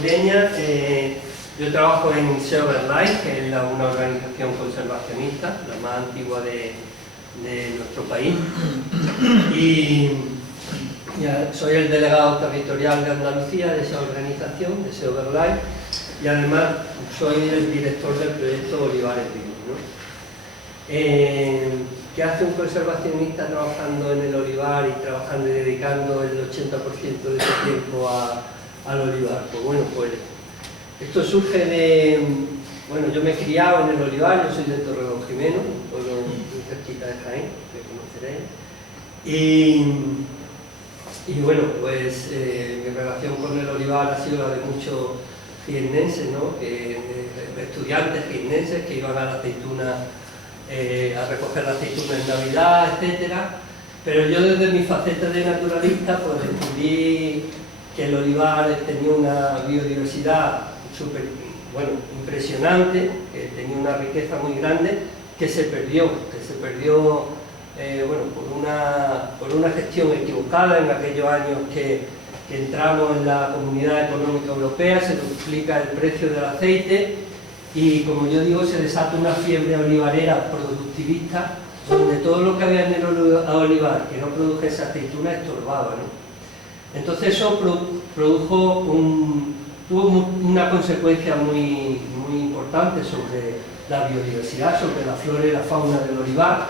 Ureña. Yo trabajo en Silverlight, que es una organización conservacionista, la más antigua de nuestro país. Y soy el delegado territorial de Andalucía de esa organización, de Silverlight, y además soy el director del proyecto Olivares Vivos, ¿no? ¿Qué hace un conservacionista trabajando en el olivar y trabajando y dedicando el 80% de su tiempo al olivar? Pues bueno, pues esto surge de... Bueno, yo me he criado en el olivar, yo soy de Torredonjimeno, un pueblo muy cerquita de Jaén, que conoceréis. Y bueno, pues mi relación con el olivar ha sido la de muchos jiennenses, ¿no? Estudiantes jiennenses que iban a la aceituna, a recoger la aceituna en Navidad, etcétera. Pero yo desde mi faceta de naturalista pues descubrí que el olivar tenía una biodiversidad súper, bueno, impresionante, que tenía una riqueza muy grande, que se perdió bueno, por una gestión equivocada en aquellos años que entramos en la Comunidad Económica Europea. Se duplica el precio del aceite y, como yo digo, se desata una fiebre olivarera productivista, donde todo lo que había en el olivar que no produjese aceituna estorbaba, ¿no? Entonces eso tuvo una consecuencia muy importante sobre la biodiversidad, sobre la flora y la fauna del olivar.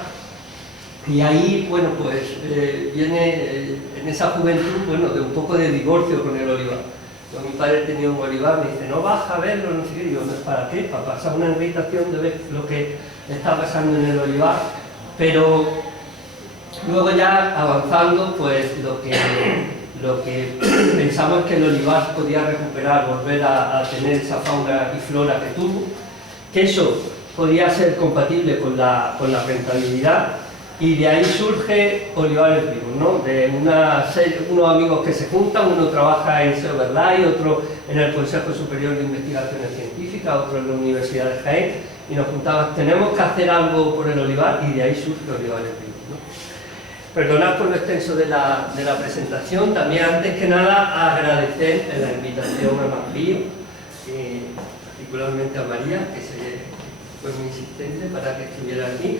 Y ahí, bueno, pues viene en esa juventud, bueno, de un poco de divorcio con el olivar. Mi padre tenía un olivar, me dice, no vas a verlo, no sé qué. Digo, ¿para qué? Para pasar una irritación de ver lo que está pasando en el olivar. Pero luego ya avanzando, pues lo que pensamos es que el olivar podía recuperar, volver a tener esa fauna y flora que tuvo, que eso podía ser compatible con la rentabilidad. Y de ahí surge Olivares Vivos, ¿no? De unos amigos que se juntan, uno trabaja en Silverlight, otro en el Consejo Superior de Investigaciones Científicas, otro en la Universidad de Jaén, y nos juntamos, tenemos que hacer algo por el olivar, y de ahí surge Olivares Vivos, ¿no? Perdonad por lo extenso de la presentación. También, antes que nada, agradecer la invitación a Macbío, particularmente a María, que fue muy insistente para que estuviera aquí.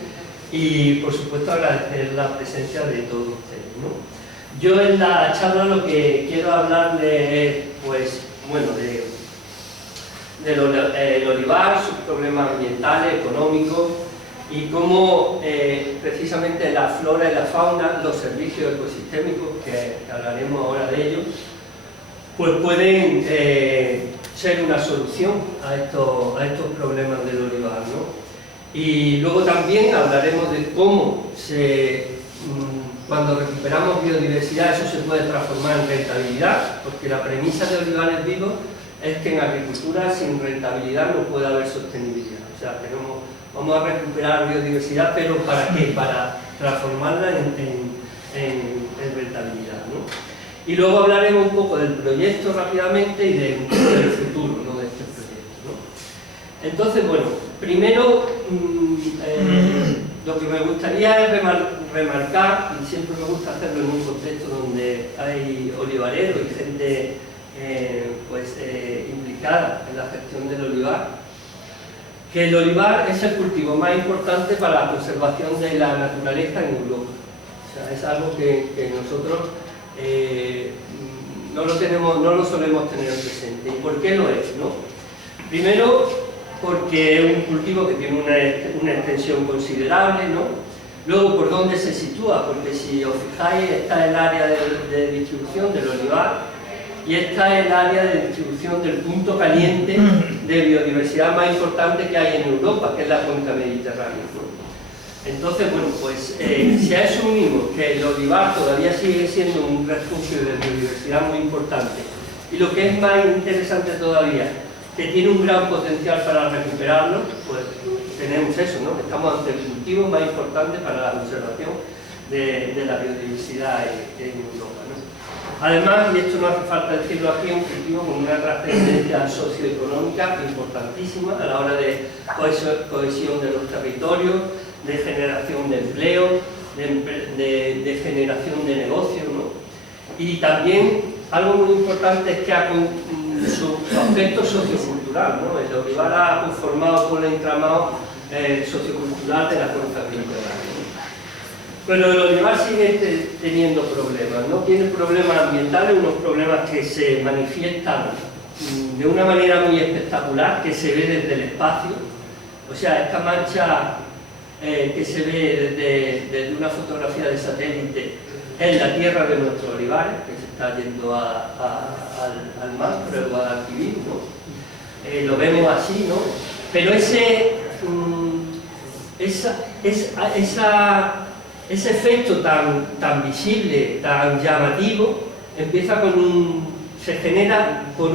Y, por supuesto, agradecer la presencia de todos ustedes, ¿no? Yo en la charla lo que quiero hablarles es, pues, bueno, del olivar, sus problemas ambientales, económicos, y cómo precisamente la flora y la fauna, los servicios ecosistémicos, que hablaremos ahora de ellos, pues pueden ser una solución a estos problemas del olivar, ¿no? Y luego también hablaremos de cómo cuando recuperamos biodiversidad eso se puede transformar en rentabilidad, porque la premisa de Olivares Vivos es que en agricultura sin rentabilidad no puede haber sostenibilidad. O sea, vamos a recuperar biodiversidad, pero ¿para qué? Para transformarla en rentabilidad, ¿no? Y luego hablaremos un poco del proyecto rápidamente y del futuro, ¿no?, de este proyecto, ¿no? Entonces, bueno, primero lo que me gustaría es remarcar, y siempre me gusta hacerlo en un contexto donde hay olivareros y gente implicada en la gestión del olivar, que el olivar es el cultivo más importante para la conservación de la naturaleza en Europa. O sea, es algo que nosotros no lo solemos tener presente. ¿Y por qué lo es, no? Primero, porque es un cultivo que tiene una extensión considerable, ¿no? Luego, ¿por dónde se sitúa? Porque si os fijáis, está el área de distribución del olivar y está el área de distribución del punto caliente de biodiversidad más importante que hay en Europa, que es la cuenca mediterránea, ¿no? Entonces, bueno, pues si a eso unimos que el olivar todavía sigue siendo un refugio de biodiversidad muy importante, y lo que es más interesante todavía, que tiene un gran potencial para recuperarlo, pues tenemos eso, ¿no? Estamos ante el cultivo más importante para la conservación de la biodiversidad en Europa, ¿no? Además, y esto no hace falta decirlo aquí, es un cultivo con una trascendencia socioeconómica importantísima a la hora de cohesión de los territorios, de generación de empleo, de generación de negocios, ¿no? Y también algo muy importante es que su aspecto sociocultural, ¿no? El olivar ha conformado por el entramado sociocultural de la cuenca mediterránea. Pero el olivar sigue teniendo problemas, ¿no? Tiene problemas ambientales, unos problemas que se manifiestan de una manera muy espectacular, que se ve desde el espacio. O sea, esta mancha que se ve desde una fotografía de satélite es la tierra de nuestros olivares, que se está yendo al mar, por el Guadalquivir, ¿no? Lo vemos así, ¿no? Pero ese efecto tan visible, tan llamativo, empieza se genera por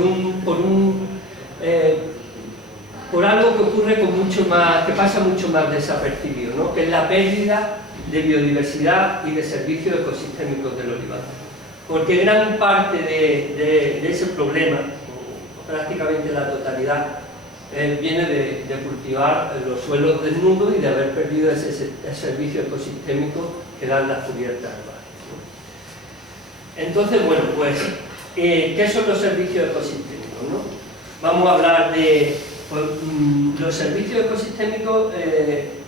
algo que ocurre que pasa mucho más desapercibido, ¿no? Que es la pérdida de biodiversidad y de servicios ecosistémicos del olivar. Porque gran parte de ese problema, prácticamente la totalidad, viene de cultivar los suelos desnudos y de haber perdido ese servicio ecosistémico que dan las cubiertas herbáceas, ¿no? Entonces, bueno, pues, ¿qué son los servicios ecosistémicos, no? Vamos a hablar de los servicios ecosistémicos.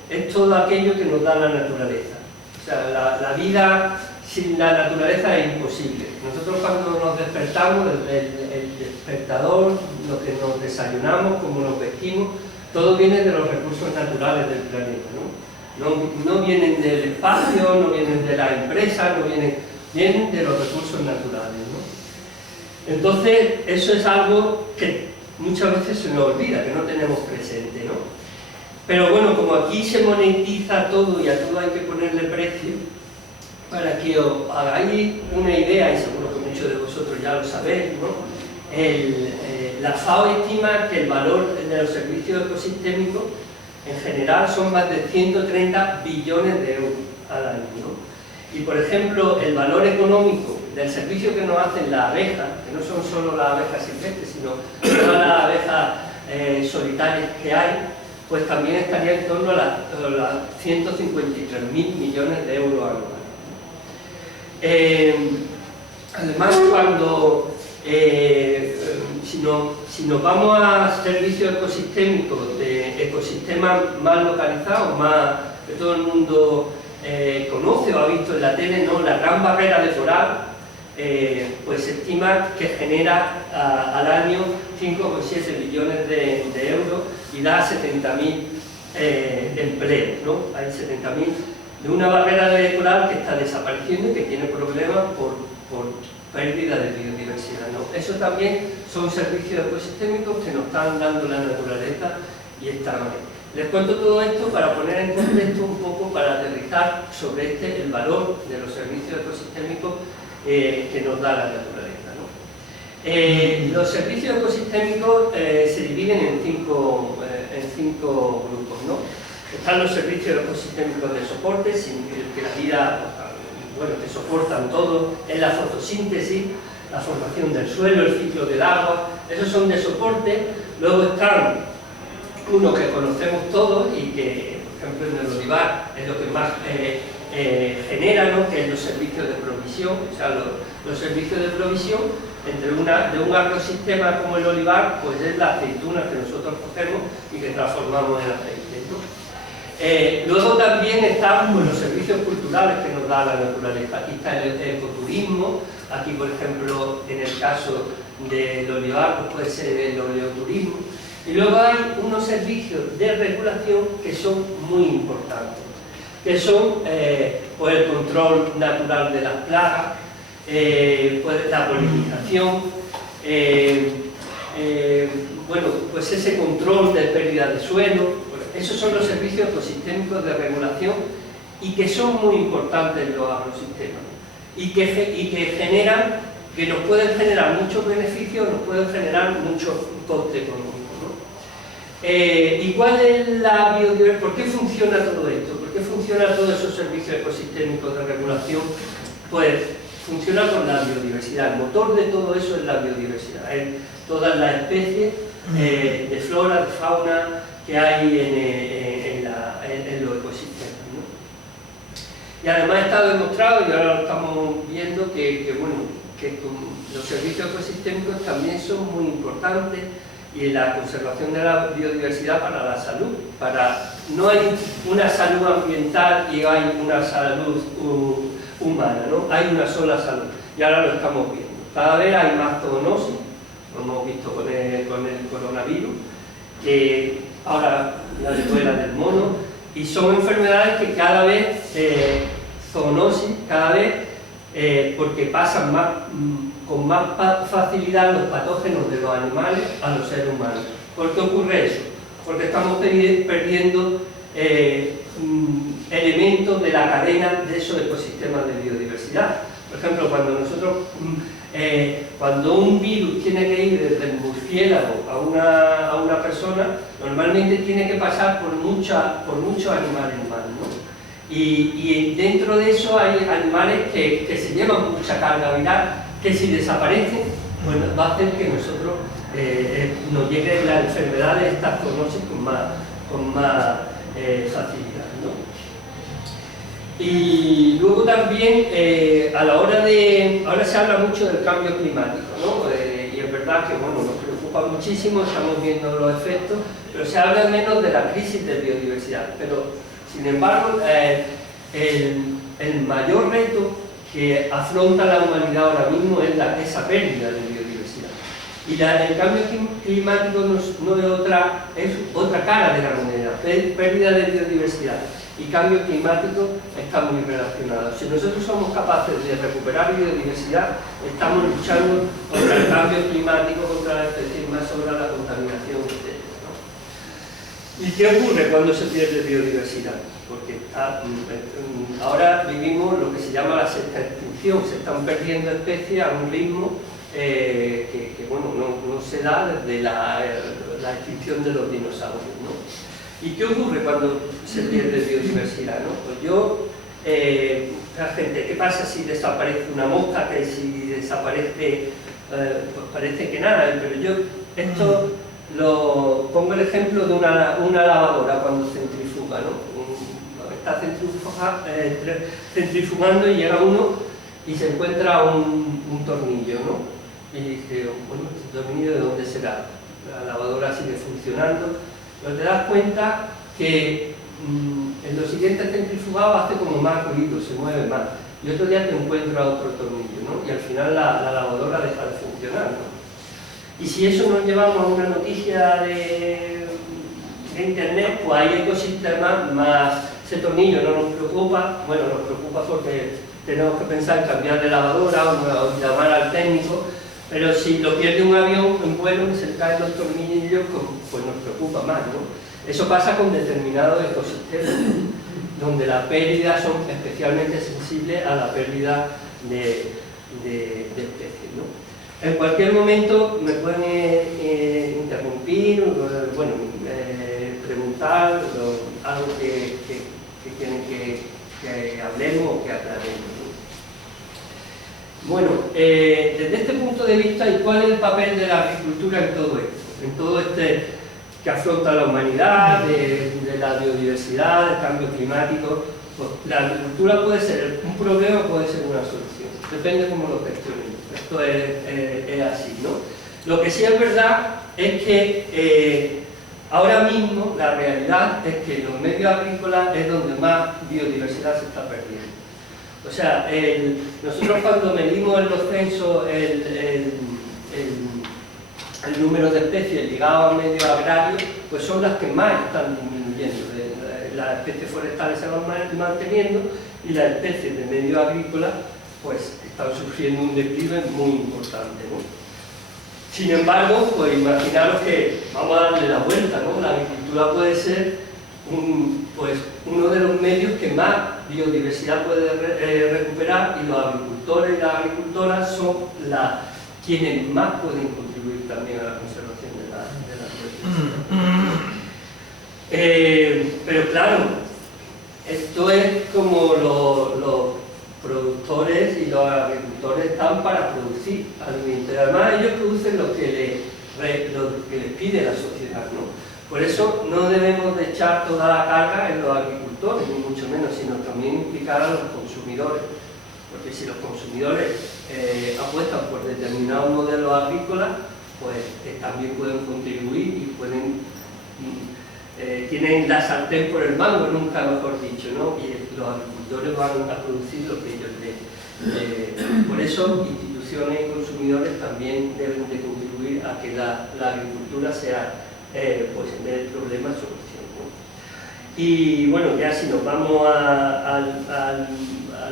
Es todo aquello que nos da la naturaleza. O sea, la vida sin la naturaleza es imposible. Nosotros cuando nos despertamos, el despertador, lo que nos desayunamos, cómo nos vestimos, todo viene de los recursos naturales del planeta, ¿no? No vienen del espacio, no vienen de la empresa, vienen de los recursos naturales, ¿no? Entonces, eso es algo que muchas veces se nos olvida, que no tenemos presente, ¿no? Pero bueno, como aquí se monetiza todo y a todo hay que ponerle precio, para que os hagáis una idea, y seguro que muchos de vosotros ya lo sabéis, ¿no? La FAO estima que el valor de los servicios ecosistémicos en general son más de 130 billones de euros al año, ¿no? Y por ejemplo, el valor económico del servicio que nos hacen las abejas, que no son solo las abejas silvestres, sino todas las abejas solitarias que hay, pues también estaría en torno a las 153.000 millones de euros anuales. Además, si nos vamos a servicios ecosistémicos de ecosistemas más localizados, más que todo el mundo conoce o ha visto en la tele, ¿no? La Gran Barrera de Coral, pues se estima que genera al año 5,7 billones de euros y da 70.000 empleos, ¿no? Hay 70.000 de una barrera de coral que está desapareciendo y que tiene problemas por pérdida de biodiversidad, ¿no? Eso también son servicios ecosistémicos que nos están dando la naturaleza y están. Les cuento todo esto para poner en contexto un poco, para aterrizar sobre el valor de los servicios ecosistémicos que nos da la naturaleza, ¿no? Los servicios ecosistémicos se dividen en cinco grupos, ¿no? Están los servicios ecosistémicos de soporte, sin que la vida, bueno, que soportan todo, es la fotosíntesis, la formación del suelo, el ciclo del agua, esos son de soporte. Luego están unos que conocemos todos y que, por ejemplo, en el olivar es lo que más genera, ¿no? Que es los servicios de provisión. O sea, los servicios de provisión de un agrosistema como el olivar, pues es la aceituna que nosotros cogemos y que transformamos en aceite, ¿no? Luego también están, pues, los servicios culturales que nos da la naturaleza. Aquí está el ecoturismo, aquí por ejemplo en el caso del olivar pues puede ser el oleoturismo. Y luego hay unos servicios de regulación que son muy importantes, que son pues el control natural de las plagas, pues la polinización, bueno, pues ese control de pérdida de suelo. Esos son los servicios ecosistémicos de regulación y que son muy importantes en los agrosistemas y que generan, que nos pueden generar muchos beneficios, nos pueden generar muchos costes económicos, ¿no? ¿Y cuál es la biodiversidad? ¿Por qué funciona todo esto? ¿Por qué funcionan todos esos servicios ecosistémicos de regulación? Pues funciona con la biodiversidad. El motor de todo eso es la biodiversidad, es todas las especies de flora, de fauna que hay en los ecosistemas, ¿no? Y además está demostrado, y ahora lo estamos viendo, que bueno, los servicios ecosistémicos también son muy importantes, y la conservación de la biodiversidad para la salud. No hay una salud ambiental y hay una salud humana, ¿no? Hay una sola salud, y ahora lo estamos viendo. Cada vez hay más zoonosis, lo hemos visto con el coronavirus, que ahora la viruela del mono, y son enfermedades que cada vez, zoonosis, cada vez, porque pasan con más facilidad los patógenos de los animales a los seres humanos. ¿Por qué ocurre eso? Porque estamos perdiendo elementos de la cadena de esos ecosistemas de biodiversidad. Por ejemplo, cuando un virus tiene que ir desde el murciélago a una persona, normalmente tiene que pasar por muchos animales más, ¿no? Y dentro de eso hay animales que se llevan mucha carga viral, que si desaparecen, bueno, va a hacer que nosotros nos llegue la enfermedad de estas zoonosis con más facilidad, ¿no? Y luego también, ahora se habla mucho del cambio climático, ¿no? Y es verdad que, bueno, nos preocupa muchísimo, estamos viendo los efectos, pero se habla menos de la crisis de biodiversidad. Pero, sin embargo, el mayor reto que afronta la humanidad ahora mismo es esa pérdida de biodiversidad. Y el cambio climático no es otra cara de la moneda, pérdida de biodiversidad y cambio climático están muy relacionados. Si nosotros somos capaces de recuperar biodiversidad, estamos luchando contra el cambio climático, contra la especie más, sobre la contaminación, etc., ¿no? ¿Y qué ocurre cuando se pierde biodiversidad? Porque ahora vivimos lo que se llama la sexta extinción, se están perdiendo especies a un ritmo que bueno, no se da desde la extinción de los dinosaurios, ¿no? ¿Y qué ocurre cuando se pierde biodiversidad, ¿no? Pues la gente, ¿qué pasa si desaparece una mosca? Que si desaparece, pues parece que nada, pero yo pongo el ejemplo de una lavadora cuando centrifuga, ¿no? Está centrifugando y llega uno y se encuentra un tornillo, ¿no? Y dice, bueno, ¿este tornillo de dónde será? La lavadora sigue funcionando, pero te das cuenta que en los siguientes centrifugados hace como más ruido, se mueve más, y otro día te encuentras otro tornillo, ¿no? Y al final la lavadora deja de funcionar, ¿no? Y si eso nos llevamos a una noticia de internet, pues hay ecosistemas más. Ese tornillo no nos preocupa, bueno, nos preocupa porque tenemos que pensar en cambiar de lavadora o llamar al técnico, pero si lo pierde un avión en vuelo y se caen los tornillos, pues nos preocupa más, ¿no? Eso pasa con determinados ecosistemas, donde las pérdidas son especialmente sensibles a la pérdida de especies, ¿no? En cualquier momento me pueden interrumpir, bueno, preguntar algo que quieren que hablemos o que aclaremos, ¿no? Bueno, desde este punto de vista, ¿y cuál es el papel de la agricultura en todo esto? En todo que afronta la humanidad, de la biodiversidad, del cambio climático. Pues la agricultura puede ser un problema o puede ser una solución, depende cómo lo gestionemos. Esto es así, ¿no? Lo que sí es verdad es que ahora mismo la realidad es que los medios agrícolas es donde más biodiversidad se está perdiendo. O sea, nosotros cuando medimos en los censos el número de especies ligadas al medio agrario, pues son las que más están disminuyendo. Las especies forestales se van manteniendo y las especies de medio agrícola pues están sufriendo un declive muy importante, ¿no? Sin embargo, pues imaginaros que vamos a darle la vuelta, ¿no? La agricultura puede ser uno de los medios que más biodiversidad puede recuperar, y los agricultores y las agricultoras son quienes más pueden contribuir también a la conservación de la biodiversidad. Pero claro, esto es como los productores y los agricultores están para producir alimentos, y además ellos producen lo que les pide la sociedad, ¿no? Por eso no debemos de echar toda la carga en los agricultores, ni mucho menos, sino también implicar a los consumidores. porque si los consumidores apuestan por determinados modelos agrícolas, pues también pueden contribuir y pueden, tienen la sartén por el mango, nunca mejor dicho, ¿no? Y los agricultores van a producir lo que ellos leen. Por eso, instituciones y consumidores también deben de contribuir a que la agricultura sea, pues en vez de problema, solución, ¿no? Y bueno, ya si nos vamos a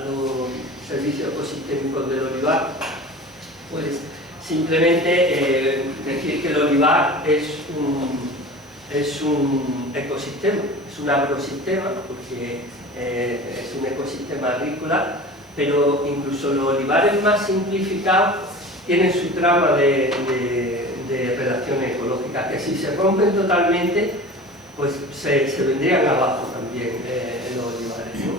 los servicios ecosistémicos del olivar, pues simplemente decir que el olivar es un ecosistema, es un agrosistema, porque es un ecosistema agrícola, pero incluso los olivares más simplificados tienen su trama de relaciones ecológicas, que si se rompen totalmente, pues se vendrían abajo también los olivares, ¿no?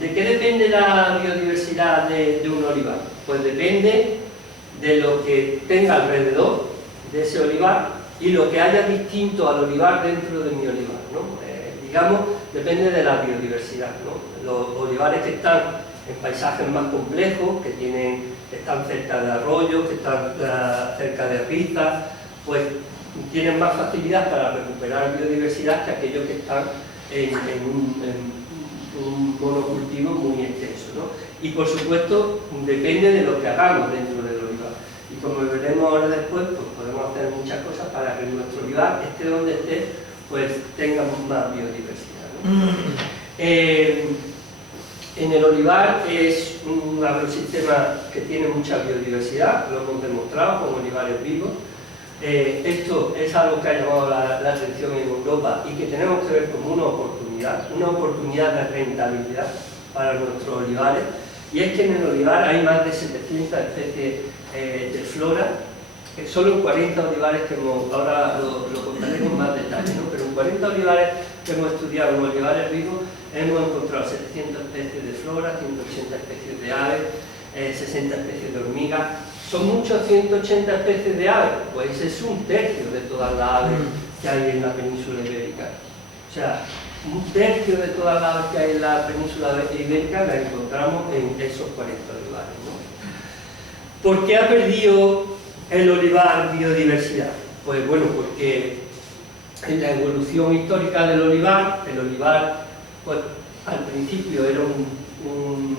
¿De qué depende la biodiversidad de un olivar? Pues depende de lo que tenga alrededor de ese olivar y lo que haya distinto al olivar dentro de mi olivar, ¿no? Digamos, depende de la biodiversidad, ¿no? Los olivares que están en paisajes más complejos, que están cerca de arroyos, que están cerca de rizas, pues tienen más facilidad para recuperar biodiversidad que aquellos que están en un monocultivo muy extenso, ¿no? Y por supuesto depende de lo que hagamos dentro del olivar, y como veremos ahora después, pues podemos hacer muchas cosas para que nuestro olivar, esté donde esté, pues tengamos más biodiversidad, ¿no? En el olivar es un agrosistema que tiene mucha biodiversidad, lo hemos demostrado con olivares vivos. Esto es algo que ha llamado la atención en Europa y que tenemos que ver como una oportunidad de rentabilidad para nuestros olivares, y es que en el olivar hay más de 700 especies de flora, solo en 40 olivares que ahora lo contaré con más detalle, ¿no? Pero en 40 olivares que hemos estudiado, en olivares vivos, hemos encontrado 700 especies de flora, 180 especies de aves, 60 especies de hormigas. ¿Son muchos 180 especies de aves? Pues es un tercio de todas las aves que hay en la península ibérica. O sea, un tercio de todas las aves que hay en la península ibérica las encontramos en esos 40 olivares, ¿no? ¿Por qué ha perdido el olivar biodiversidad? Pues bueno, porque en la evolución histórica del olivar, el olivar, pues, al principio era un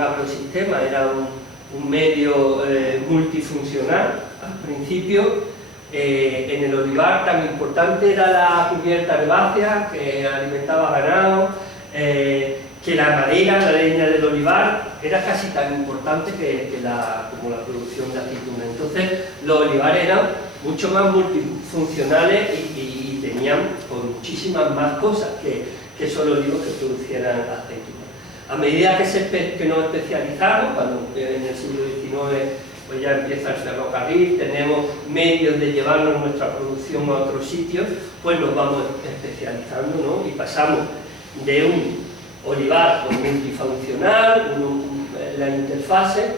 agrosistema, era un medio multifuncional. Al principio, en el olivar tan importante era la cubierta herbácea que alimentaba ganado, que la madera, la leña del olivar, era casi tan importante como la producción de aceituna. Entonces, los olivares eran mucho más multifuncionales y tenían pues, muchísimas más cosas que solo olivos que producieran aceituna. A medida que nos especializamos, cuando en el siglo XIX pues ya empieza el ferrocarril, tenemos medios de llevarnos nuestra producción a otros sitios, pues nos vamos especializando, ¿no? Y pasamos de un olivar pues, multifuncional, la interfase,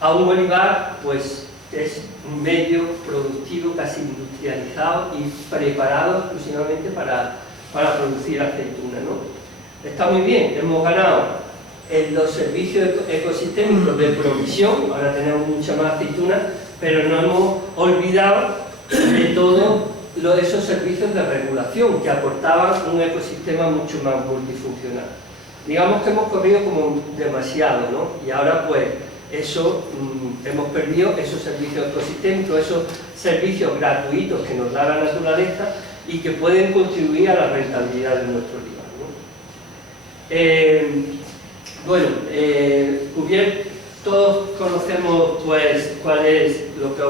a un olivar pues es un medio productivo casi industrializado y preparado exclusivamente para producir aceituna, ¿no? Está muy bien, hemos ganado en los servicios ecosistémicos de provisión, ahora tenemos mucha más aceituna, pero no hemos olvidado de todos esos servicios de regulación que aportaban un ecosistema mucho más multifuncional. Digamos que hemos corrido como demasiado, ¿no? Y ahora pues eso, hemos perdido esos servicios ecosistémicos, esos servicios gratuitos que nos da la naturaleza y que pueden contribuir a la rentabilidad de nuestro olivar, ¿no? Bueno, todos conocemos pues cuál es lo que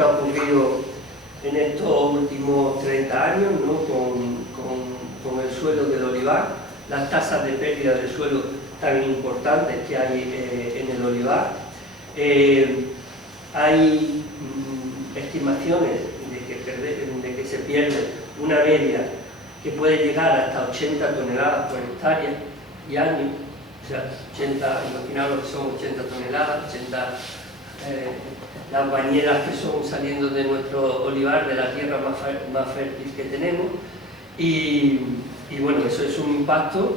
ha ocurrido en estos últimos 30 años, ¿no? con el suelo del olivar, las tasas de pérdida del suelo tan importantes que hay en el olivar. Hay estimaciones de que se pierde una media que puede llegar hasta 80 toneladas por hectárea y año. O sea, imaginaos que son 80 toneladas, las bañeras que son saliendo de nuestro olivar, de la tierra más fértil que tenemos, y bueno, eso es un impacto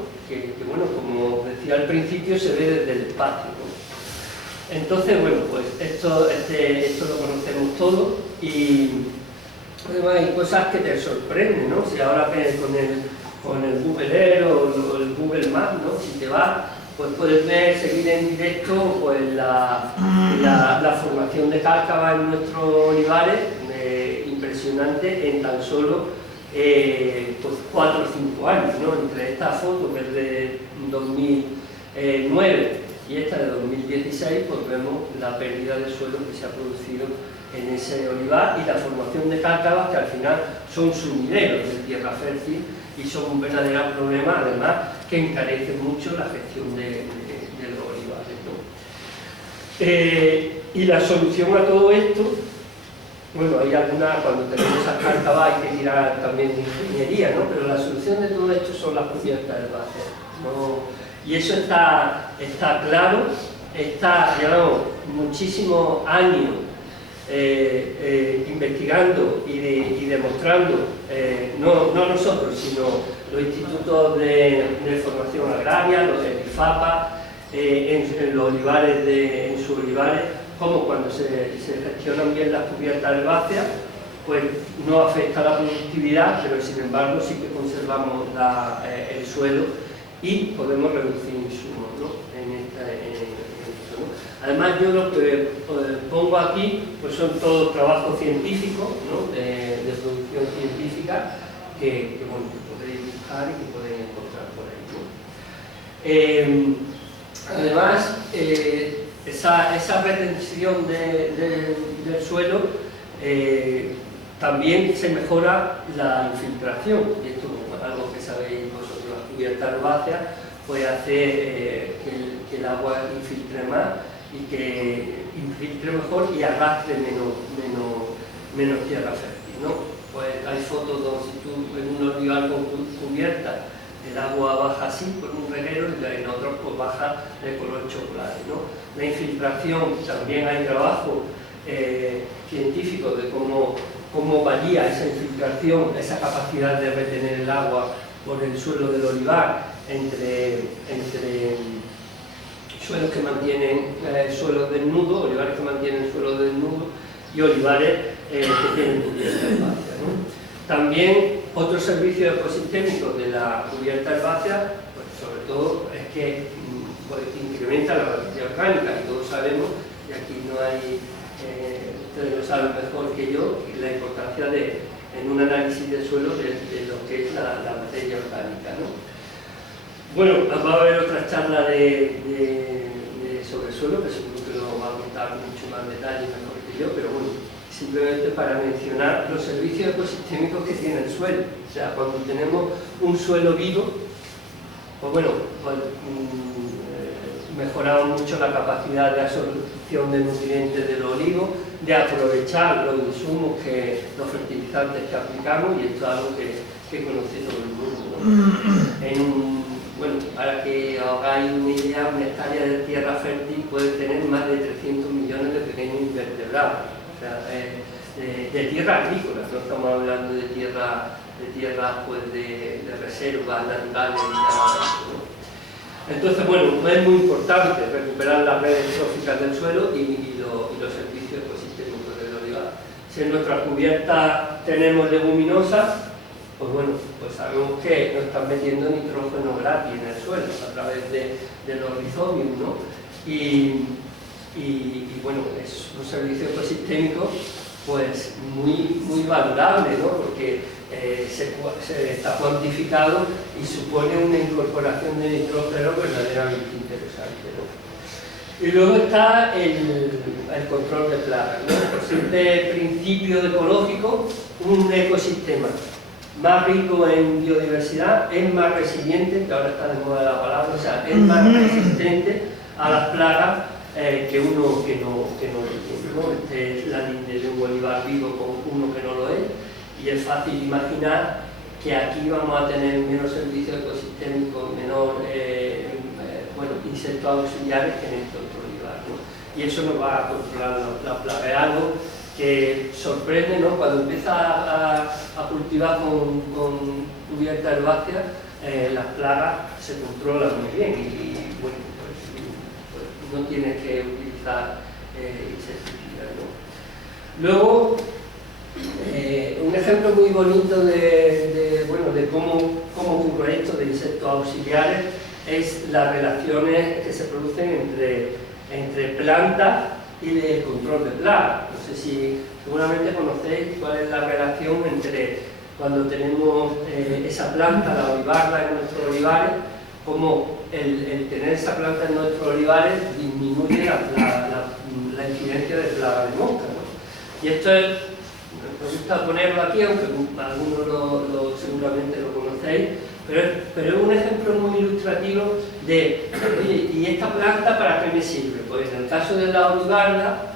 bueno, como decía al principio, se ve desde el espacio, ¿no? Entonces, bueno, pues esto lo conocemos todos y además hay cosas que te sorprenden, ¿no? Si ahora que con el Google Earth o el Google Maps, ¿no? Si te vas, pues puedes ver, seguir en directo pues la formación de cárcava en nuestros olivares, impresionante en tan solo pues 4 o 5 años, ¿no? Entre esta foto que es de 2009 y esta de 2016, pues vemos la pérdida de suelo que se ha producido en ese olivar y la formación de cárcavas que al final son sumideros de tierra fértil y son un verdadero problema, además, que encarece mucho la gestión de los olivares, ¿no? Y la solución a todo esto, bueno, hay algunas, cuando tenemos esas cárcavas hay que tirar también de ingeniería, ¿no? Pero la solución de todo esto son las cubiertas herbáceas, ¿no? Y eso está claro, llevamos muchísimos años investigando y demostrando, no nosotros, sino los institutos de formación agraria, los IFAPA, en los olivares, en sus olivares, como cuando se gestionan bien las cubiertas herbáceas, pues no afecta la productividad, pero sin embargo sí que conservamos el suelo y podemos reducir insumos, ¿no? en esto, ¿no? Además, yo lo que pongo aquí pues son todos trabajos científicos, ¿no? de producción científica que podéis buscar y que podéis encontrar por ahí, ¿no? Además, esa retención del suelo también se mejora la infiltración, y esto es algo que sabéis vosotros. La cubierta herbácea puede hacer que el agua infiltre más y que infiltre mejor y arrastre menos tierra fértil, ¿no? Pues hay fotos donde si tú en un olivar con cubierta el agua baja así por un reguero y en otros pues baja de color chocolate, ¿no? La infiltración, también hay trabajo científico de cómo varía esa infiltración, esa capacidad de retener el agua por el suelo del olivar entre suelos que mantienen suelo desnudo, olivares que mantienen suelo desnudo y olivares que tienen cubierta herbácea, ¿no? También otros servicios ecosistémicos de la cubierta herbácea, pues sobre todo es que pues, incrementa la materia orgánica, y todos sabemos, y aquí no hay, ustedes lo saben mejor que yo, la importancia en un análisis del suelo de lo que es la materia orgánica, ¿no? Bueno, va a haber otra charla sobre suelo, que seguro que lo va a contar mucho más detalle mejor que yo, pero bueno, simplemente para mencionar los servicios ecosistémicos que tiene el suelo. O sea, cuando tenemos un suelo vivo, pues bueno, mejoramos mucho la capacidad de absorción de nutrientes del olivo, de aprovechar los insumos, los fertilizantes que aplicamos, y esto es algo que conoce todo el mundo, ¿no? Bueno, para que os hagáis una idea, una hectárea de tierra fértil puede tener más de 300 millones de pequeños invertebrados, o sea, de tierra agrícola, no estamos hablando de tierras pues, de reservas naturales ni nada de eso, ¿no? Entonces, bueno, es muy importante recuperar las redes tróficas del suelo y los servicios ecosistémicos del olivar. Si en nuestra cubierta tenemos leguminosas, pues bueno, pues sabemos que nos están metiendo nitrógeno gratis en el suelo a través de los rizomios, ¿no? Y bueno, es un servicio ecosistémico pues muy valorable, ¿no? Porque se está cuantificado y supone una incorporación de nitrógeno verdaderamente interesante, ¿no? Y luego está el control de plagas, ¿no? Por simple principio ecológico, un ecosistema más rico en biodiversidad es más resiliente, que ahora está de moda la palabra, o sea, es más resistente a las plagas que uno que no lo tiene, ¿no? Este es la línea de un olivar vivo con uno que no lo es, y es fácil imaginar que aquí vamos a tener menos servicios ecosistémicos, menor insectos auxiliares que en este otro olivar, ¿no? Y eso nos va a controlar la plaga. Es algo que sorprende, ¿no? Cuando empieza a cultivar con cubierta herbácea, las plagas se controlan muy bien y bueno, pues no tienes que utilizar insecticidas, ¿no? Luego, un ejemplo muy bonito de cómo ocurre esto de insectos auxiliares es las relaciones que se producen entre plantas y de control de plagas. No sé si seguramente conocéis cuál es la relación entre cuando tenemos esa planta, la olivarda, en nuestros olivares, como el tener esa planta en nuestros olivares disminuye la incidencia de plagas de mosca, ¿no? Y esto es, me gusta ponerlo aquí, aunque algunos seguramente lo conocéis, pero es un ejemplo muy ilustrativo de, oye, ¿y esta planta para qué me sirve? Pues en el caso de la olivarda,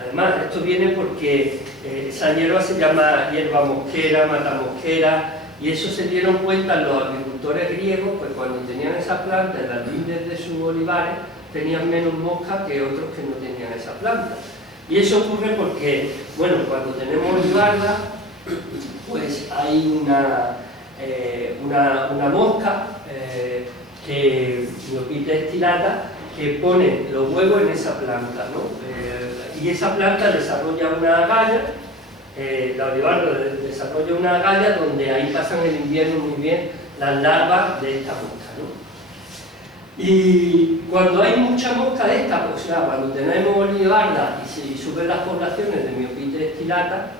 además esto viene porque esa hierba se llama hierba mosquera, matamosquera, y eso se dieron cuenta los agricultores griegos, pues cuando tenían esa planta en las lindes de sus olivares, tenían menos moscas que otros que no tenían esa planta. Y eso ocurre porque, bueno, cuando tenemos olivarda, pues hay una mosca, Myophytes stylata, que pone los huevos en esa planta, ¿no? Y esa planta desarrolla una galla, la olivarda desarrolla una galla donde ahí pasan el invierno muy bien las larvas de esta mosca, ¿no? Y cuando hay mucha mosca de esta, o sea, cuando tenemos olivarda y suben las poblaciones de Myophytes stylata,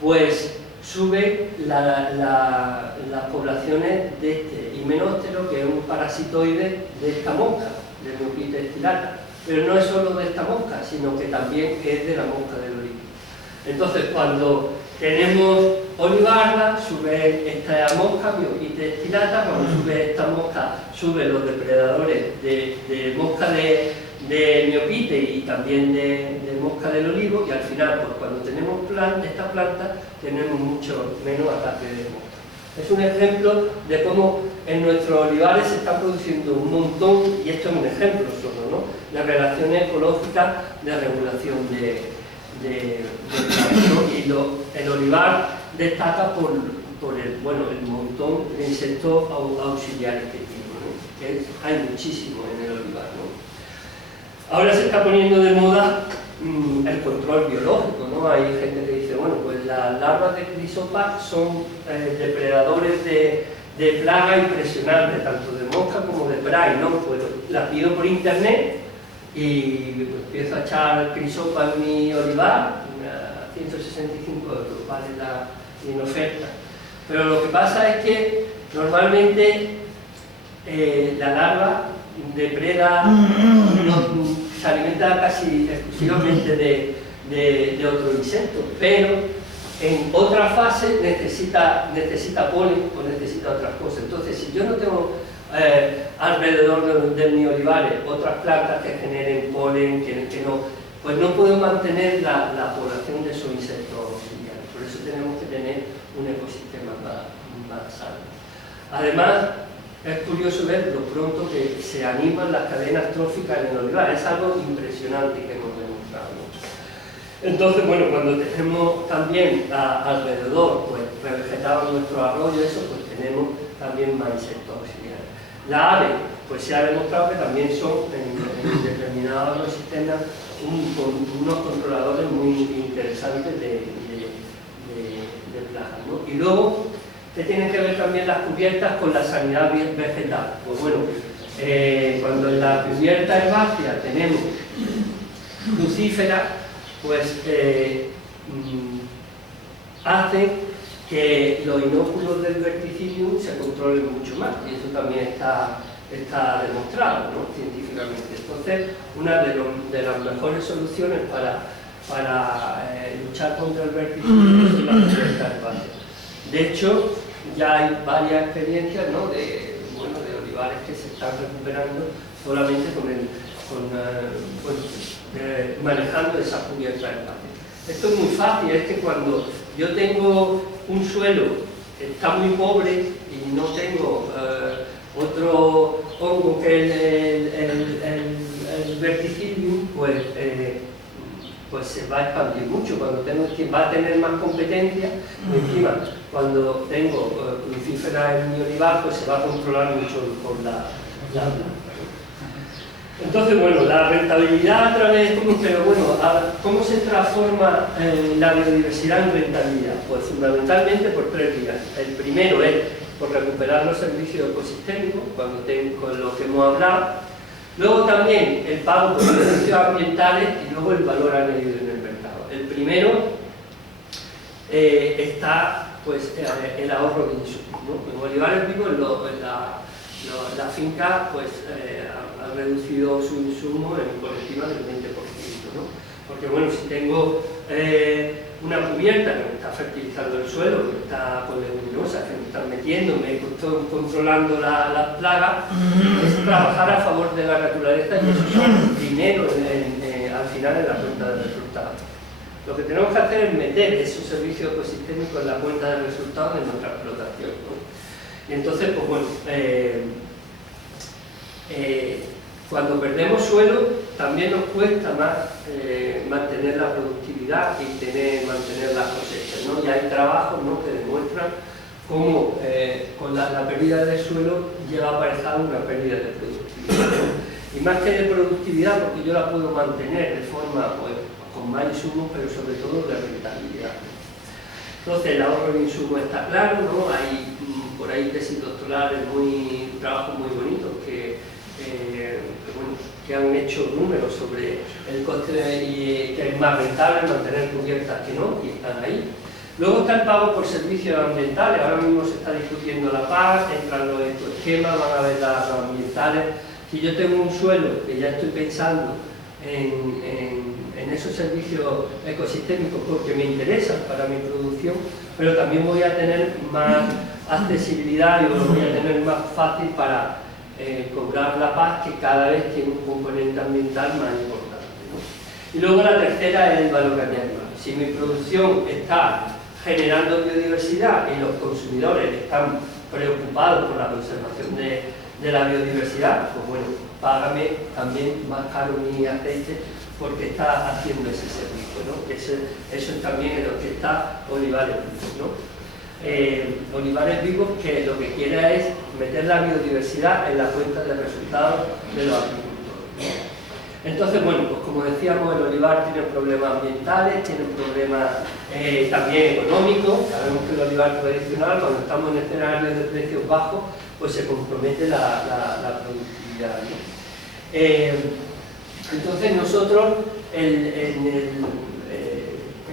pues sube las poblaciones de este himenóptero, que es un parasitoide de esta mosca, de Myophytes stylata. Pero no es solo de esta mosca, sino que también es de la mosca del olivo. Entonces, cuando tenemos olivarda, sube esta mosca, Myophytes stylata. Cuando sube esta mosca, suben los depredadores de mosca de Myophytes y también de mosca del olivo, y al final, pues, cuando tenemos esta planta, tenemos mucho menos ataque de mosca. Es un ejemplo de cómo en nuestros olivares se está produciendo un montón, y esto es un ejemplo solo, ¿no?, de relaciones ecológicas de regulación de plagas, y el olivar destaca por el montón de insectos auxiliares que tiene, ¿no? Que hay muchísimo en el olivar, ¿no? Ahora se está poniendo de moda el control biológico, ¿no? Hay gente que dice, bueno, pues las larvas de Chrysopa son depredadores de plagas impresionantes, tanto de mosca como de spray, ¿no? Pues las pido por internet y empiezo a echar Chrysopa en mi olivar, 165 €, vale en oferta. Pero lo que pasa es que normalmente la larva depreda, se alimenta casi exclusivamente de otro insecto, pero en otra fase necesita polen o necesita otras cosas. Entonces, si yo no tengo alrededor de mis olivares otras plantas que generen polen, pues no puedo mantener la población de esos insectos auxiliares. Por eso tenemos que tener un ecosistema más sano. Además, es curioso ver lo pronto que se animan las cadenas tróficas en el olivar. Es algo impresionante que hemos demostrado. Entonces, bueno, cuando tenemos también alrededor, pues, revegetados nuestros arroyos, eso, pues tenemos también más insectos auxiliares. Las aves, pues se ha demostrado que también son en determinados ecosistemas unos controladores muy interesantes de plagas, ¿no? Y luego, ¿qué tienen que ver también las cubiertas con la sanidad vegetal? Pues bueno, cuando en la cubierta herbácea tenemos crucíferas, pues hace que los inóculos del verticillium se controlen mucho más, y eso también está demostrado, ¿no?, científicamente. Entonces, una de las mejores soluciones para luchar contra el verticillium es la cubierta herbácea. De hecho, ya hay varias experiencias, ¿no?, de olivares que se están recuperando solamente manejando esa cubierta herbácea. Esto es muy fácil, es que cuando yo tengo un suelo que está muy pobre y no tengo otro hongo que el verticillium, pues pues se va a expandir mucho. Cuando tengo quien va a tener más competencia, encima, cuando tengo crucífera en mi olivar, pues se va a controlar mucho por la planta. Entonces, bueno, la rentabilidad a través, pero bueno, ¿cómo se transforma la biodiversidad en rentabilidad? Pues fundamentalmente por 3 vías. El primero es por recuperar los servicios ecosistémicos, con lo que hemos hablado. Luego también el pago por servicios ambientales y luego el valor añadido en el mercado. El primero está pues el ahorro de insumos, ¿no? En olivares vivos la finca pues ha reducido su insumo por encima del 20%, ¿no? Porque bueno, si tengo una cubierta que me está fertilizando el suelo, que está con leguminosas, que me están metiendo, me estoy controlando las plagas, es trabajar a favor de la naturaleza y eso son dinero al final en la cuenta de resultados. Lo que tenemos que hacer es meter esos servicios ecosistémicos en la cuenta de resultados de nuestra explotación, ¿no? Y entonces, pues bueno, cuando perdemos suelo también nos cuesta más mantener la productividad y mantener las cosechas, ¿no? Y hay trabajos, ¿no?, que demuestran cómo con la pérdida de suelo lleva aparejada una pérdida de productividad, ¿no? Y más que de productividad, porque yo la puedo mantener de forma pues, con más insumos, pero sobre todo de rentabilidad. Entonces el ahorro de insumos está claro, ¿no? Hay por ahí tesis doctorales, trabajos muy bonitos que han hecho números sobre el coste y que es más rentable mantener cubiertas que no, y están ahí. Luego está el pago por servicios ambientales. Ahora mismo se está discutiendo la PAC, entran los ecoesquemas, van a ver las ambientales. Si yo tengo un suelo que ya estoy pensando en esos servicios ecosistémicos porque me interesan para mi producción, pero también voy a tener más accesibilidad y lo voy a tener más fácil para cobrar la PAC, que cada vez tiene un componente ambiental más importante, ¿no? Y luego la tercera es el valor añadido. Si mi producción está generando biodiversidad y los consumidores están preocupados por la conservación de la biodiversidad, pues bueno, págame también más caro mi aceite porque está haciendo ese servicio, ¿no? Eso también es lo que está Olivares Vivos, ¿no? Olivares Vivos, que lo que quiere es meter la biodiversidad en la cuenta de resultados de los agricultores, ¿no? Entonces, bueno, pues como decíamos, el olivar tiene problemas ambientales, tiene problemas también económicos. Sabemos que el olivar tradicional, cuando estamos en escenarios de precios bajos, pues se compromete la productividad, ¿no? Entonces nosotros en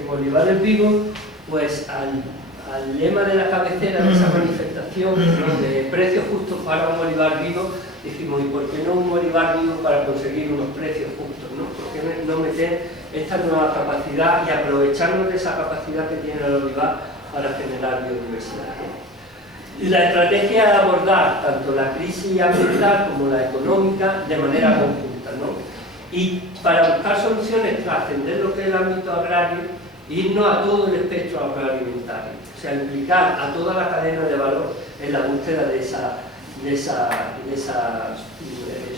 Olivares Vivos, pues al lema de la cabecera de esa manifestación, ¿no?, de precios justos para un olivar vivo, dijimos, ¿y por qué no un olivar vivo para conseguir unos precios justos, ¿no? ¿Por qué no meter esta nueva capacidad y aprovecharnos de esa capacidad que tiene el olivar para generar biodiversidad, ¿no? Y la estrategia es abordar tanto la crisis ambiental como la económica de manera conjunta, ¿no? Y para buscar soluciones, trascender lo que es el ámbito agrario, irnos a todo el espectro agroalimentario, o sea, implicar a toda la cadena de valor en la búsqueda de esas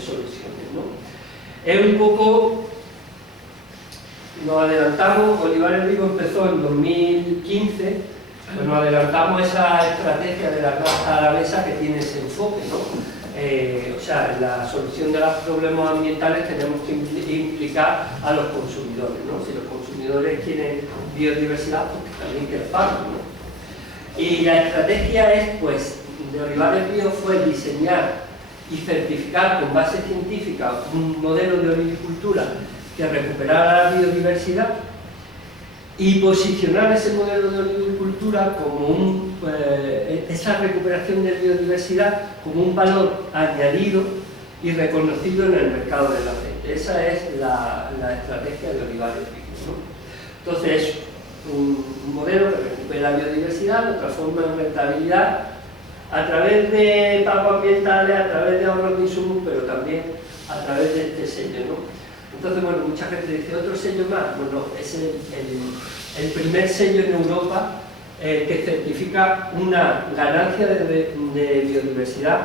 soluciones, ¿no? Es un poco, nos adelantamos, Olivares Vivos empezó en 2015, pues nos adelantamos esa estrategia de la granja a la mesa que tiene ese enfoque, ¿no? O sea, en la solución de los problemas ambientales tenemos que implicar a los consumidores, ¿no? Si los consumidores quieren biodiversidad, pues también que pagan, ¿no? Y la estrategia es, pues, de Olivares Vivos fue diseñar y certificar con base científica un modelo de olivicultura que recuperara la biodiversidad y posicionar ese modelo de olivicultura como esa recuperación de biodiversidad como un valor añadido y reconocido en el mercado del aceite. Esa es la estrategia de Olivares Vivos, ¿no? Entonces, es un modelo que recupera la biodiversidad, lo transforma en rentabilidad a través de pagos ambientales, a través de ahorros de insumos, pero también a través de este sello, ¿no? Entonces, bueno, mucha gente dice, ¿otro sello más? Bueno, es el primer sello en Europa que certifica una ganancia de biodiversidad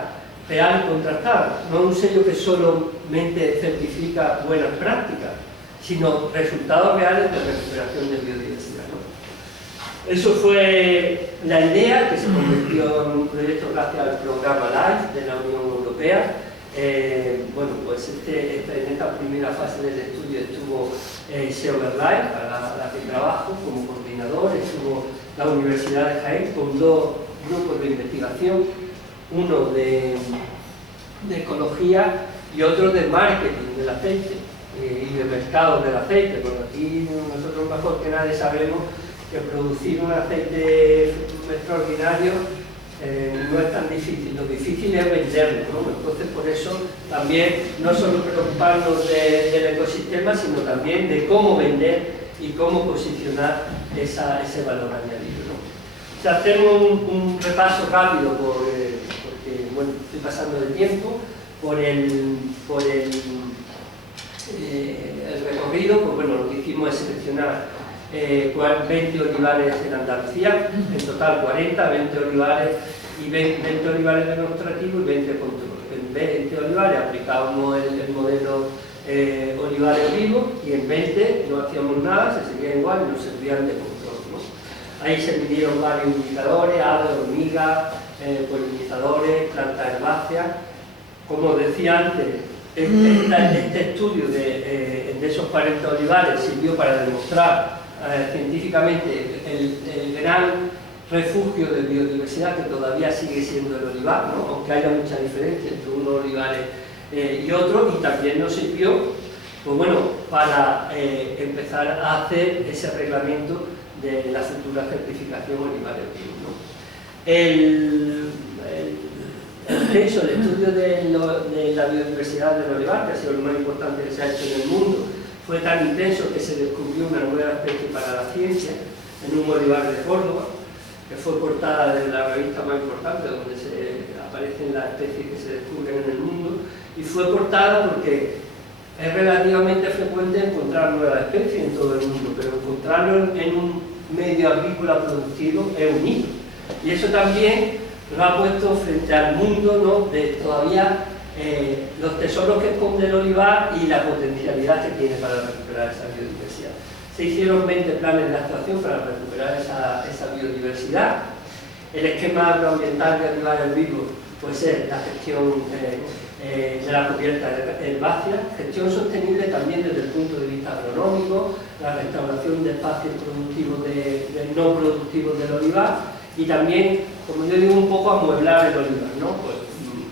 real y contrastada. No un sello que solamente certifica buenas prácticas, sino resultados reales de recuperación de biodiversidad, ¿no? Eso fue la idea, que se convirtió en un proyecto gracias al programa LIFE de la Unión Europea. Bueno, pues en esta primera fase del estudio estuvo Seoverlife, a la que trabajo como coordinador, estuvo la Universidad de Jaén con dos grupos de investigación, uno de ecología y otro de marketing del aceite y de mercado del aceite, porque aquí nosotros mejor que nadie sabemos que producir un aceite extraordinario no es tan difícil, lo difícil es venderlo, ¿no? Entonces por eso también no solo preocuparnos del ecosistema, sino también de cómo vender y cómo posicionar ese valor añadido, ¿no? O sea, hacemos un repaso rápido porque bueno, estoy pasando de tiempo por el recorrido. Pues bueno, lo que hicimos es seleccionar 20 olivares en Andalucía, en total 40, 20 olivares y 20 olivares demostrativos y 20 control. En 20 olivares aplicábamos el modelo olivares vivos y en 20 no hacíamos nada, se seguía igual y nos servían de control, ¿no? Ahí se midieron varios indicadores, aves, hormigas, polinizadores, plantas herbáceas. Como decía antes, este estudio de esos 40 olivares sirvió para demostrar científicamente el gran refugio de biodiversidad que todavía sigue siendo el olivar, ¿no? Aunque haya mucha diferencia entre unos olivares y otros, y también nos sirvió, pues bueno, para empezar a hacer ese reglamento de la futura certificación olivares vivos, ¿no? El censo, el estudio de la biodiversidad del olivar, que ha sido lo más importante que se ha hecho en el mundo, fue tan intenso que se descubrió una nueva especie para la ciencia en un olivar de Córdoba, que fue portada de la revista más importante donde aparecen las especies que se descubren en el mundo, y fue portada porque es relativamente frecuente encontrar nuevas especies en todo el mundo, pero encontrarlo en un medio agrícola productivo es único, y eso también nos ha puesto frente al mundo, ¿no?, de todavía los tesoros que esconde el olivar y la potencialidad que tiene para recuperar esa biodiversidad. Se hicieron 20 planes de actuación para recuperar esa biodiversidad. El esquema agroambiental de olivares vivos pues es la gestión de la cubierta herbácea, gestión sostenible también desde el punto de vista agronómico, la restauración de espacios productivos no productivos del olivar, y también, como yo digo, un poco amueblar el olivar, ¿no? Pues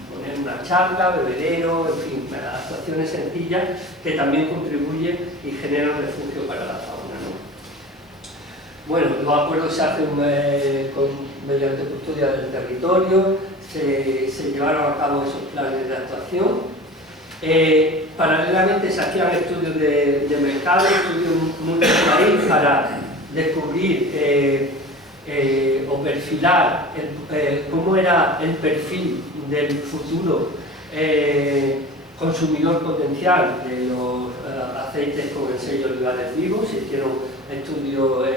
poner una charca, bebedero, en fin, actuaciones sencillas que también contribuyen y generan refugio para la fauna, ¿no? Bueno, los acuerdos se hacen mediante custodia del territorio, se llevaron a cabo esos planes de actuación. Paralelamente se hacían estudios de mercado, estudios multipaís para descubrir o perfilar cómo era el perfil del futuro consumidor potencial de los aceites con el sello olivares vivos. Se hicieron estudios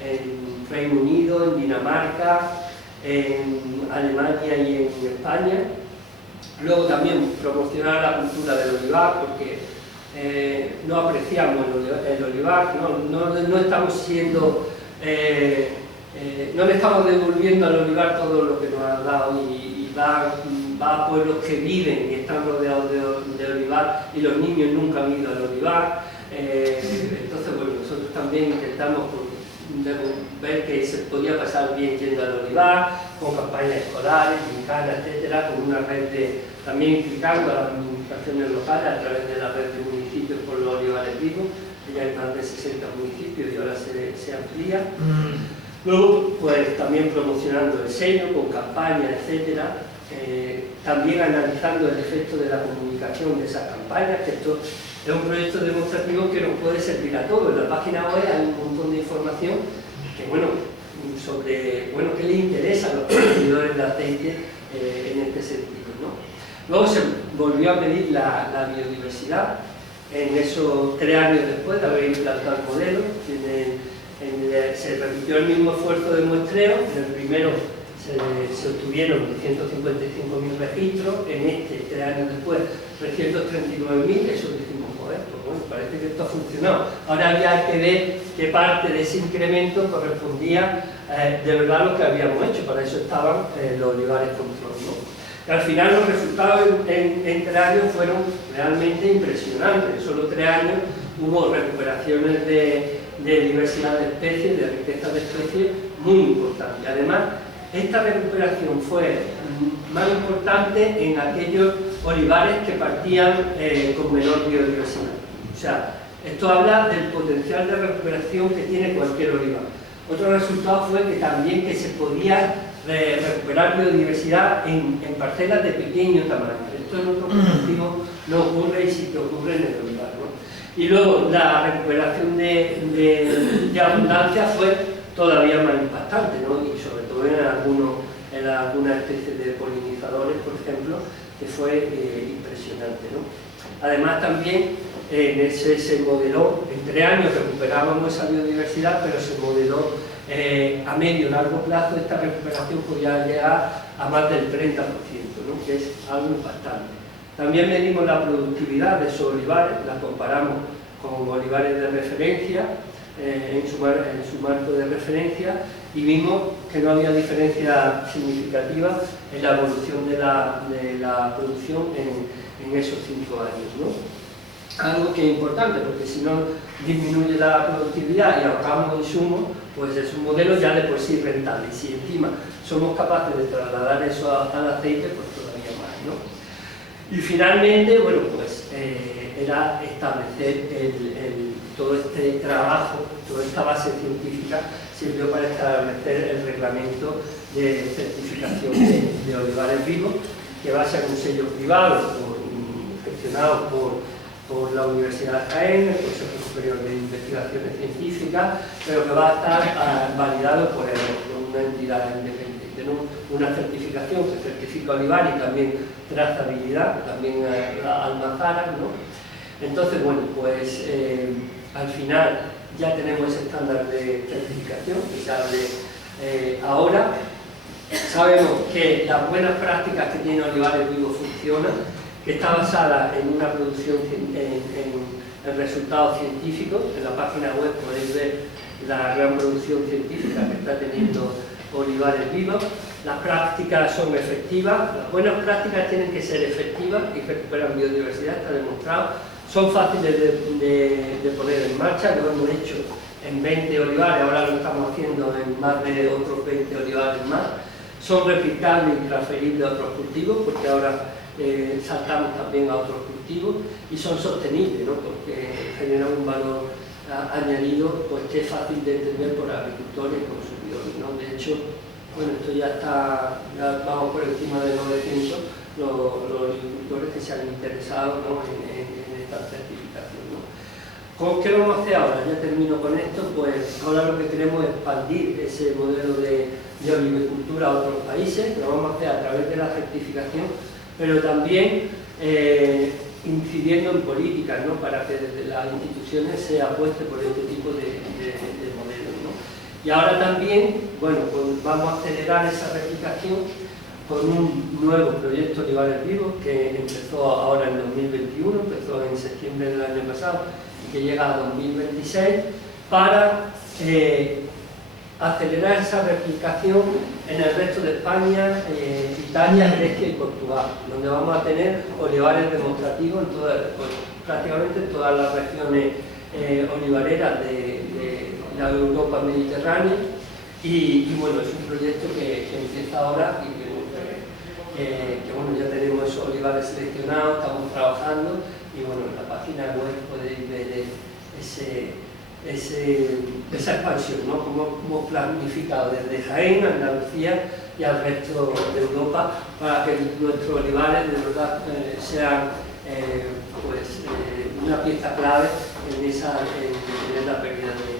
en Reino Unido, en Dinamarca, en Alemania y en España. Luego también promocionar la cultura del olivar, porque no apreciamos el olivar, no estamos siendo... no le estamos devolviendo al olivar todo lo que nos ha dado, y va a pueblos que viven y están rodeados de olivar, y los niños nunca han ido al olivar. Entonces, bueno, nosotros también intentamos ver que se podía pasar bien yendo al olivar, con campañas escolares, gincanas, etcétera, con una red también implicando a las administraciones locales a través de la red de municipios por los olivares vivos. Ya hay más de 60 municipios y ahora se amplía. Luego, pues también promocionando el sello con campañas, etcétera. También analizando el efecto de la comunicación de esas campañas, que esto es un proyecto demostrativo que nos puede servir a todos. En la página web hay un montón de información que, bueno, sobre qué le interesa a los consumidores de aceite en este sentido, ¿no? Luego se volvió a medir la biodiversidad en esos 3 años después de haber implantado el modelo. Se repitió el mismo esfuerzo de muestreo. En el primero se obtuvieron 155.000 registros, en este, 3 años después, 339.000, eso lo hicimos joder, pues bueno, parece que esto ha funcionado. Ahora había que ver qué parte de ese incremento correspondía de verdad a lo que habíamos hecho. Para eso estaban los olivares control, ¿no? Y al final los resultados en 3 años fueron realmente impresionantes. En solo 3 años hubo recuperaciones de diversidad de especies, de riqueza de especies muy importantes. Además, esta recuperación fue más importante en aquellos olivares que partían con menor biodiversidad. O sea, esto habla del potencial de recuperación que tiene cualquier olivar. Otro resultado fue que también que se podía recuperar biodiversidad en parcelas de pequeño tamaño. Esto en otros cultivos no ocurre y sí que ocurre en el olivar, ¿no? Y luego la recuperación de abundancia fue todavía más impactante, ¿no? Y sobre todo en algunas especies de polinizadores, por ejemplo, que fue impresionante, ¿no? Además también se modeló, en 3 años recuperábamos esa biodiversidad, pero se modeló a medio y largo plazo esta recuperación podía llegar a más del 30%, ¿no? Que es algo impactante. También medimos la productividad de esos olivares, la comparamos con olivares de referencia, en su marco de referencia, y vimos que no había diferencia significativa en la evolución de la producción en esos 5 años, ¿no? Algo que es importante, porque si no disminuye la productividad y ahorramos insumos, pues es un modelo ya de por sí rentable. Y si encima somos capaces de trasladar eso al aceite, pues todavía más, ¿no? Y finalmente, bueno, pues era establecer todo este trabajo, toda esta base científica sirvió para establecer el reglamento de certificación de olivares vivos, que va a ser un sello privado gestionado por la Universidad de Jaén, el Consejo Superior de Investigaciones Científicas, pero que va a estar validado por una entidad independiente, ¿no? Una certificación que certifica olivar y también trazabilidad, también almazaras, ¿no? Entonces, bueno, pues al final ya tenemos ese estándar de certificación que se abre ahora. Sabemos que las buenas prácticas que tiene Olivares Vivos funcionan, que está basada en una producción, en resultados científicos. En la página web podéis ver la gran producción científica que está teniendo Olivares Vivos. Las prácticas son efectivas, las buenas prácticas tienen que ser efectivas y recuperan biodiversidad, está demostrado. Son fáciles de poner en marcha, lo hemos hecho en 20 olivares, ahora lo estamos haciendo en más de otros 20 olivares más. Son replicables y transferibles a otros cultivos, porque ahora saltamos también a otros cultivos, y son sostenibles, ¿no? Porque generan un valor añadido, pues que es fácil de entender por agricultores y consumidores, ¿no? De hecho, bueno, esto ya está, ya vamos por encima de 900 los agricultores que se han interesado, ¿no? en esta certificación, ¿no? ¿Qué vamos a hacer ahora? Ya termino con esto. Pues ahora lo que queremos es expandir ese modelo de olivicultura a otros países. Lo vamos a hacer a través de la certificación, pero también incidiendo en políticas, ¿no? Para que desde las instituciones se apueste por este tipo de modelos, ¿no? Y ahora también, bueno, pues vamos a acelerar esa replicación con un nuevo proyecto Olivares Vivos que empezó ahora en 2021, empezó en septiembre del año pasado y que llega a 2026, para acelerar esa replicación en el resto de España, Italia, Grecia y Portugal, donde vamos a tener olivares demostrativos en prácticamente en todas las regiones olivareras de la Europa mediterránea. Y bueno, es un proyecto que empieza ahora y que bueno, ya tenemos esos olivares seleccionados, estamos trabajando, y bueno, en la página web podéis ver esa expansión, ¿no? Como hemos planificado desde Jaén, Andalucía y al resto de Europa, para que nuestros olivares de verdad sean una pieza clave en la pérdida de